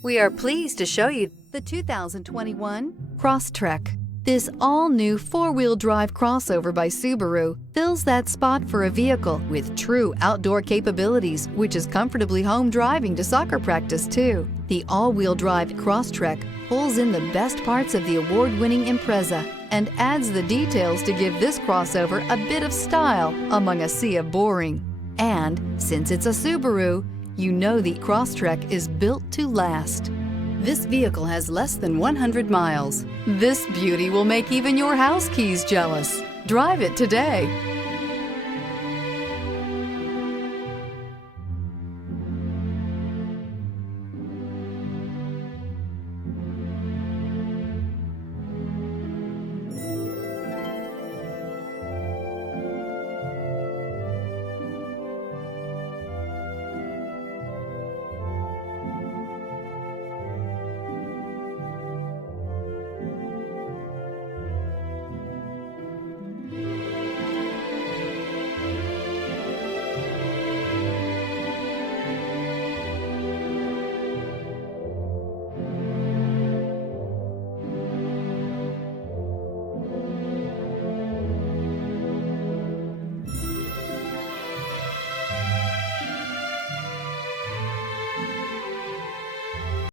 We are pleased to show you the 2021 Crosstrek. This all-new four-wheel drive crossover by Subaru fills that spot for a vehicle with true outdoor capabilities, which is comfortably home driving to soccer practice too. The all-wheel drive Crosstrek pulls in the best parts of the award-winning Impreza and adds the details to give this crossover a bit of style among a sea of boring. And since it's a Subaru, you know the Crosstrek is built to last. This vehicle has less than 100 miles. This beauty will make even your house keys jealous. Drive it today.